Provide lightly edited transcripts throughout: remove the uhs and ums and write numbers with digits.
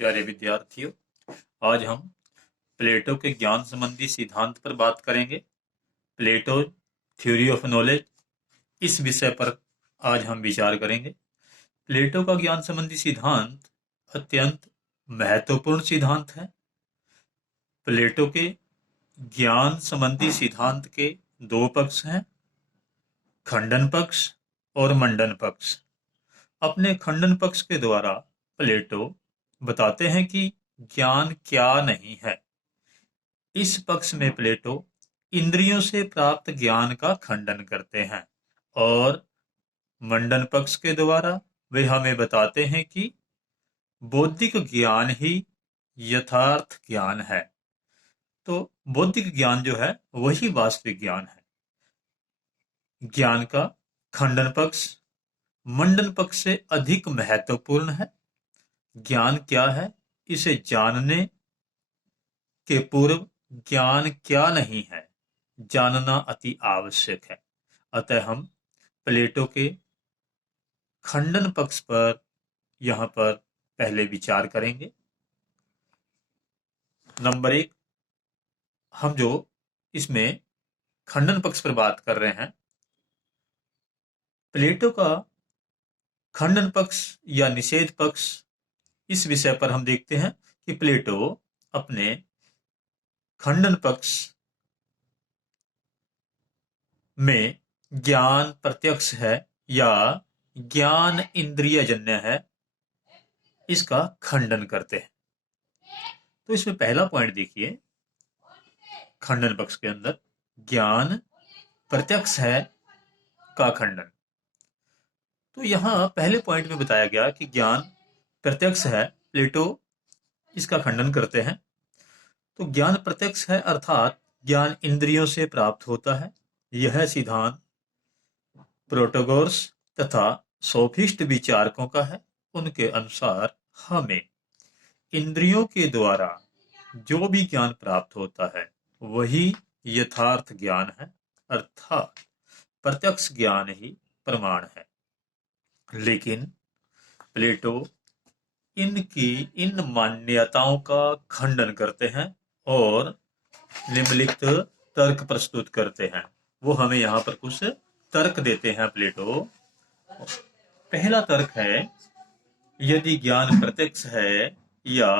प्यारे विद्यार्थियों, आज हम प्लेटो के ज्ञान संबंधी सिद्धांत पर बात करेंगे। प्लेटो थ्योरी ऑफ नॉलेज, इस विषय पर आज हम विचार करेंगे। प्लेटो का ज्ञान संबंधी सिद्धांत अत्यंत महत्वपूर्ण सिद्धांत है। प्लेटो के ज्ञान संबंधी सिद्धांत के दो पक्ष हैं, खंडन पक्ष और मंडन पक्ष। अपने खंडन पक्ष के द्वारा प्लेटो बताते हैं कि ज्ञान क्या नहीं है। इस पक्ष में प्लेटो इंद्रियों से प्राप्त ज्ञान का खंडन करते हैं और मंडन पक्ष के द्वारा वे हमें बताते हैं कि बौद्धिक ज्ञान ही यथार्थ ज्ञान है। तो बौद्धिक ज्ञान जो है वही वास्तविक ज्ञान है। ज्ञान का खंडन पक्ष मंडन पक्ष से अधिक महत्वपूर्ण है। ज्ञान क्या है, इसे जानने के पूर्व ज्ञान क्या नहीं है जानना अति आवश्यक है। अतः हम प्लेटो के खंडन पक्ष पर यहाँ पर पहले विचार करेंगे। नंबर एक, हम जो इसमें खंडन पक्ष पर बात कर रहे हैं, प्लेटो का खंडन पक्ष या निषेध पक्ष, इस विषय पर हम देखते हैं कि प्लेटो अपने खंडन पक्ष में ज्ञान प्रत्यक्ष है या ज्ञान इंद्रियजन्य है, इसका खंडन करते हैं। तो इसमें पहला पॉइंट देखिए, खंडन पक्ष के अंदर ज्ञान प्रत्यक्ष है का खंडन। तो यहां पहले पॉइंट में बताया गया कि ज्ञान प्रत्यक्ष है, प्लेटो इसका खंडन करते हैं। तो ज्ञान प्रत्यक्ष है अर्थात ज्ञान इंद्रियों से प्राप्त होता है। यह सिद्धांत प्रोटोगोरस तथा सोफिस्ट विचारकों का है। उनके अनुसार हमें इंद्रियों के द्वारा जो भी ज्ञान प्राप्त होता है वही यथार्थ ज्ञान है, अर्थात प्रत्यक्ष ज्ञान ही प्रमाण है। लेकिन प्लेटो इनकी इन मान्यताओं का खंडन करते हैं और निम्नलिखित तर्क प्रस्तुत करते हैं। वो हमें यहाँ पर कुछ तर्क देते हैं प्लेटो। पहला तर्क है, यदि ज्ञान प्रत्यक्ष है या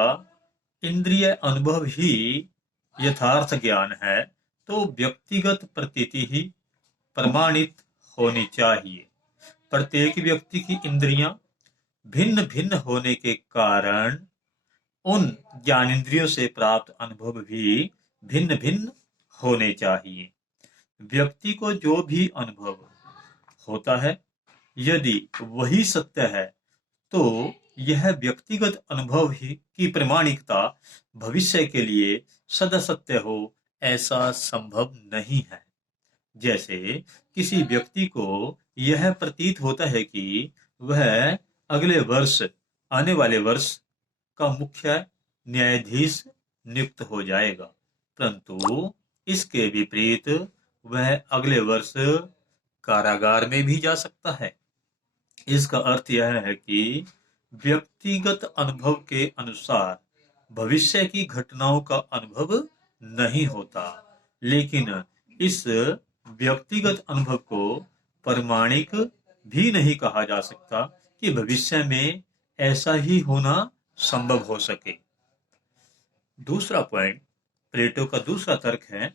इंद्रिय अनुभव ही यथार्थ ज्ञान है तो व्यक्तिगत प्रतीति ही प्रमाणित होनी चाहिए। प्रत्येक व्यक्ति की इंद्रियां भिन्न भिन्न होने के कारण उन ज्ञानेंद्रियों से प्राप्त अनुभव भी भिन्न भिन्न होने चाहिए। व्यक्ति को जो भी अनुभव होता है, यदि वही सत्य है तो यह व्यक्तिगत अनुभव ही की प्रमाणिकता भविष्य के लिए सदा सत्य हो ऐसा संभव नहीं है। जैसे किसी व्यक्ति को यह प्रतीत होता है कि वह अगले वर्ष, आने वाले वर्ष का मुख्य न्यायाधीश नियुक्त हो जाएगा, परंतु इसके विपरीत वह अगले वर्ष कारागार में भी जा सकता है। इसका अर्थ यह है कि व्यक्तिगत अनुभव के अनुसार भविष्य की घटनाओं का अनुभव नहीं होता, लेकिन इस व्यक्तिगत अनुभव को प्रमाणिक भी नहीं कहा जा सकता कि भविष्य में ऐसा ही होना संभव हो सके। दूसरा पॉइंट, प्लेटो का दूसरा तर्क है,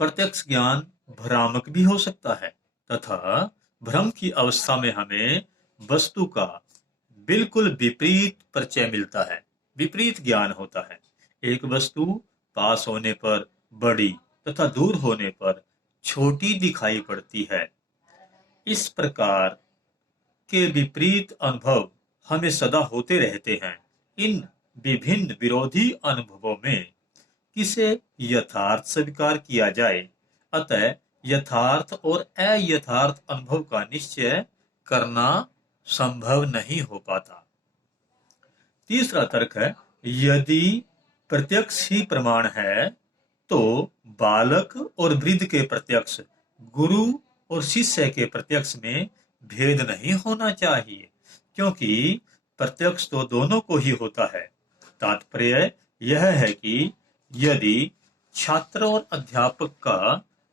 प्रत्यक्ष ज्ञान भ्रामक भी हो सकता है तथा भ्रम की अवस्था में हमें वस्तु का बिल्कुल विपरीत परिचय मिलता है, विपरीत ज्ञान होता है। एक वस्तु पास होने पर बड़ी तथा दूर होने पर छोटी दिखाई पड़ती है। इस प्रकार के विपरीत अनुभव हमें सदा होते रहते हैं। इन विभिन्न विरोधी अनुभवों में किसे यथार्थ स्वीकार किया जाए, अतः यथार्थ और अयथार्थ अनुभव का निश्चय करना संभव नहीं हो पाता। तीसरा तर्क है, यदि प्रत्यक्ष ही प्रमाण है तो बालक और वृद्ध के प्रत्यक्ष, गुरु और शिष्य के प्रत्यक्ष में भेद नहीं होना चाहिए, क्योंकि प्रत्यक्ष तो दोनों को ही होता है। तात्पर्य यह है कि यदि छात्र और अध्यापक का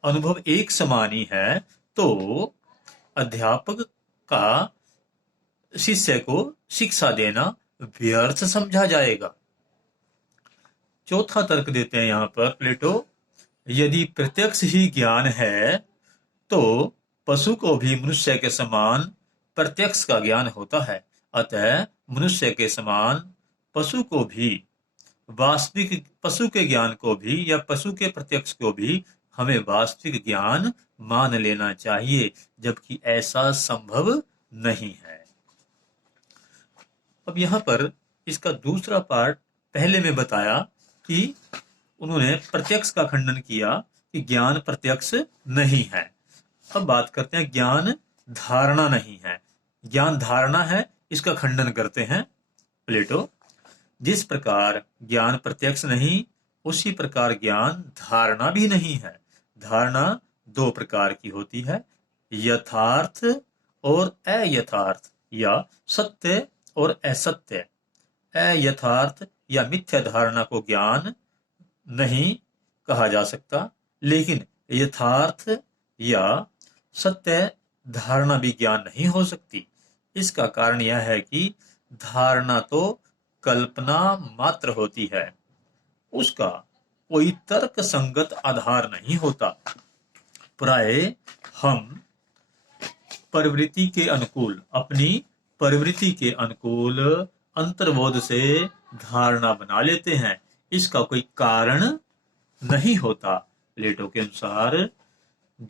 अनुभव एक समान ही है तो अध्यापक का शिष्य को शिक्षा देना व्यर्थ समझा जाएगा। चौथा तर्क देते हैं यहाँ पर प्लेटो, यदि प्रत्यक्ष ही ज्ञान है तो पशु को भी मनुष्य के समान प्रत्यक्ष का ज्ञान होता है। अतः मनुष्य के समान पशु को भी, वास्तविक पशु के ज्ञान को भी या पशु के प्रत्यक्ष को भी हमें वास्तविक ज्ञान मान लेना चाहिए, जबकि ऐसा संभव नहीं है। अब यहाँ पर इसका दूसरा पार्ट, पहले में बताया कि उन्होंने प्रत्यक्ष का खंडन किया कि ज्ञान प्रत्यक्ष नहीं है। अब बात करते हैं ज्ञान धारणा नहीं है। ज्ञान धारणा है, इसका खंडन करते हैं प्लेटो। जिस प्रकार ज्ञान प्रत्यक्ष नहीं, उसी प्रकार ज्ञान धारणा भी नहीं है। धारणा दो प्रकार की होती है, यथार्थ और अयथार्थ, या सत्य और असत्य। अयथार्थ या मिथ्या धारणा को ज्ञान नहीं कहा जा सकता, लेकिन यथार्थ या सत्य धारणा भी ज्ञान नहीं हो सकती। इसका कारण यह है कि धारणा तो कल्पना मात्र होती है, उसका कोई तर्क संगत आधार नहीं होता। प्राय हम प्रवृत्ति के अनुकूल, अपनी प्रवृत्ति के अनुकूल अंतर्बोध से धारणा बना लेते हैं, इसका कोई कारण नहीं होता। प्लेटो के अनुसार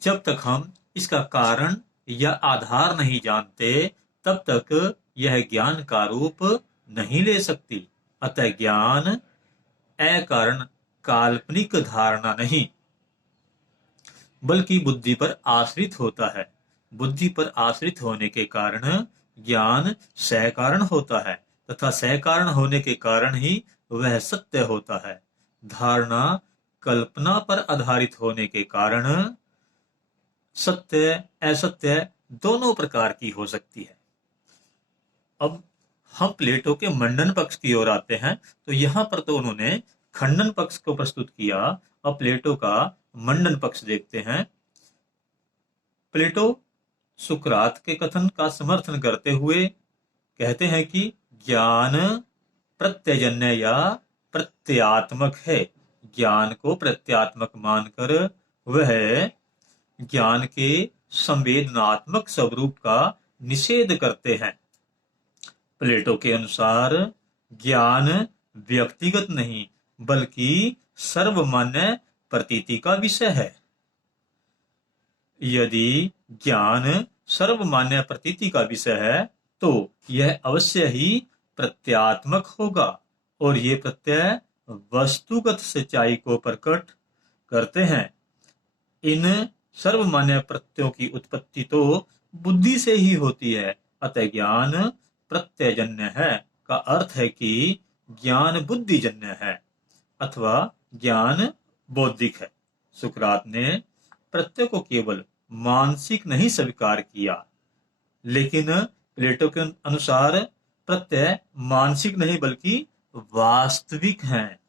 जब तक हम इसका कारण या आधार नहीं जानते, तब तक यह ज्ञान का रूप नहीं ले सकती। अतः ज्ञान अकारण काल्पनिक धारणा नहीं, बल्कि बुद्धि पर आश्रित होता है। बुद्धि पर आश्रित होने के कारण ज्ञान सहकारण होता है, तथा सहकारण होने के कारण ही वह सत्य होता है। धारणा कल्पना पर आधारित होने के कारण सत्य असत्य दोनों प्रकार की हो सकती है। अब हम प्लेटो के मंडन पक्ष की ओर आते हैं। तो यहाँ पर तो उन्होंने खंडन पक्ष को प्रस्तुत किया, अब प्लेटो का मंडन पक्ष देखते हैं। प्लेटो सुकरात के कथन का समर्थन करते हुए कहते हैं कि ज्ञान प्रत्ययजन्य या प्रत्यात्मक है। ज्ञान को प्रत्यात्मक मानकर वह ज्ञान के संवेदनात्मक स्वरूप का निषेध करते हैं। प्लेटो के अनुसार ज्ञान व्यक्तिगत नहीं, बल्कि सर्वमान्य प्रतीति का विषय है। यदि ज्ञान सर्वमान्य प्रतीति का विषय है तो यह अवश्य ही प्रत्यात्मक होगा, और ये प्रत्यय वस्तुगत सच्चाई को प्रकट करते हैं। इन सर्वमान्य प्रत्ययों की उत्पत्ति तो बुद्धि से ही होती है। अतः ज्ञान प्रत्ययजन्य है का अर्थ है कि ज्ञान बुद्धिजन्य है अथवा ज्ञान बौद्धिक है। सुकरात ने प्रत्यय को केवल मानसिक नहीं स्वीकार किया, लेकिन प्लेटो के अनुसार प्रत्यय मानसिक नहीं बल्कि वास्तविक हैं।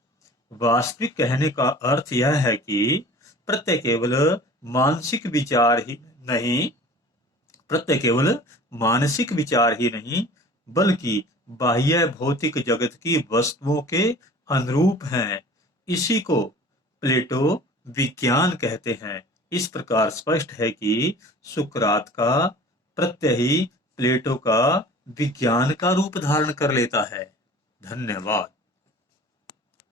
वास्तविक कहने का अर्थ यह है कि प्रत्यय केवल मानसिक विचार ही नहीं, प्रत्यय केवल मानसिक विचार ही नहीं, बल्कि बाह्य भौतिक जगत की वस्तुओं के अनुरूप हैं। इसी को प्लेटो विज्ञान कहते हैं। इस प्रकार स्पष्ट है कि सुकरात का प्रत्यय ही प्लेटो का विज्ञान का रूप धारण कर लेता है। धन्यवाद।